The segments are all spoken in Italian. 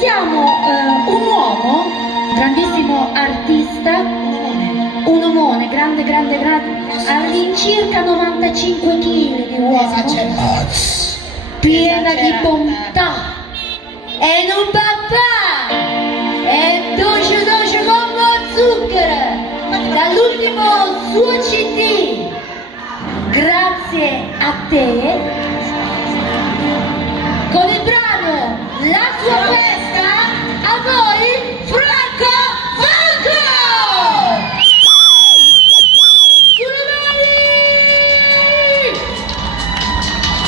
Invitiamo un uomo, grandissimo artista, un omone, grande, all'incirca 95 kg di uomo, piena di bontà, e non papà, è dolce come zucchero, dall'ultimo suo CD. Grazie a te, con il brano La sua festa, a voi Franco Falco! Sulle mani!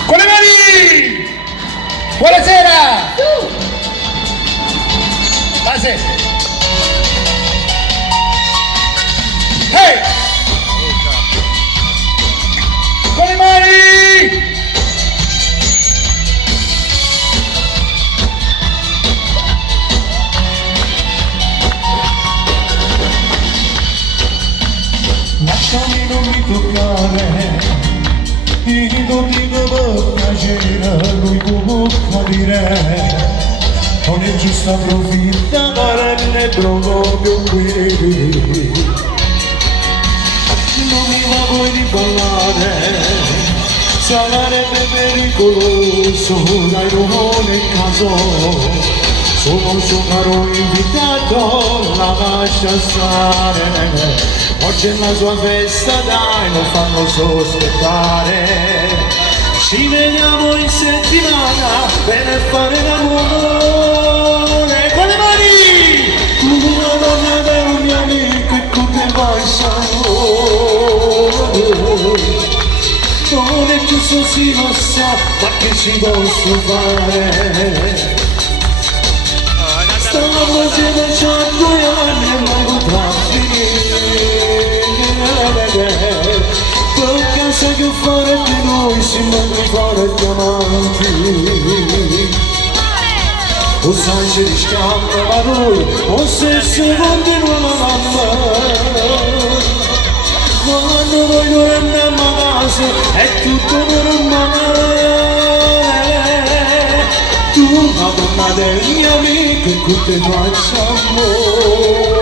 Con le mani! Buonasera! Su! Buonasera! Hey! Con le mani! Lasciami non mi toccare, ti devo piacere, lui può capire, non è giusto approfittare, ne proprio qui. Non mi va poi di ballare, sarebbe pericoloso, dai rumore in caso. Sono suo caro invitato, la lascia stare. Oggi è la sua festa, dai, non fanno sospettare. Ci vediamo in settimana per fare l'amore. Con le mani! Tu una donna è un mio amico e tu te vai non è giusto, si lo sa, ma che ci posso fare? Stavamo insieme già 2 anni e mai potrà finire. Per casa che fare di noi si mentre fare diamanti. O sai ci riscampa ma noi, o stesso continua la mamma. Quando voglio andare a casa è tutto normale. Tu la donna del mio amico e tu te faccio amore.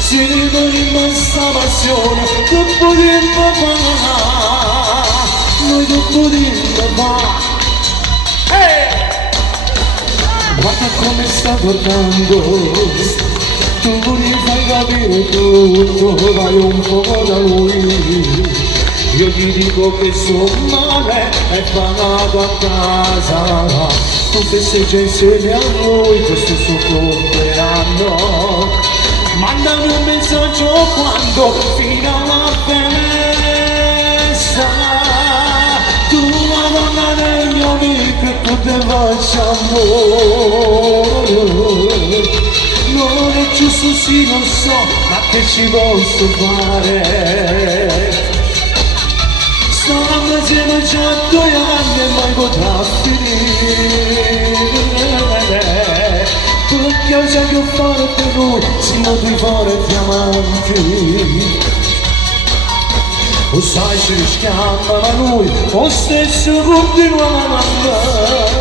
Si ritorna questa passione dopo di papà, noi dopo di papà. Guarda come sta tornando, tu gli fai capire tutto, vai un po' da lui. Io gli dico che sono male e pagato a casa. Tu festeggia insieme a noi questo suo compleanno. Mandami un messaggio quando fino alla festa. Tu la donna del mio amico e tu te faccio amore. Non è giusto, sì, non so, ma che ci posso fare? Stavamo insieme già 2 anni e mai potrà finire. Perché sai che fare per noi, siamo di fare diamanti. O sai ci rischiamo ma lui, o stesso continua a mandare.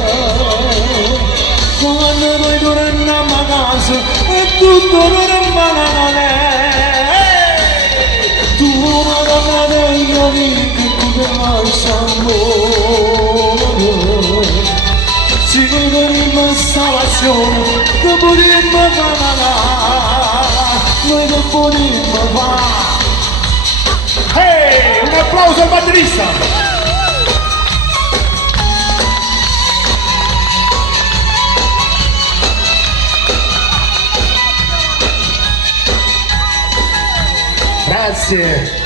Quando noi torniamo a casa è tutto normale. Tu una donna del mio amico e tu che vai amore. Si vede rimasta passione dopo di mamma, noi dopo di mamma. Hey! Un applauso al batterista! Grazie.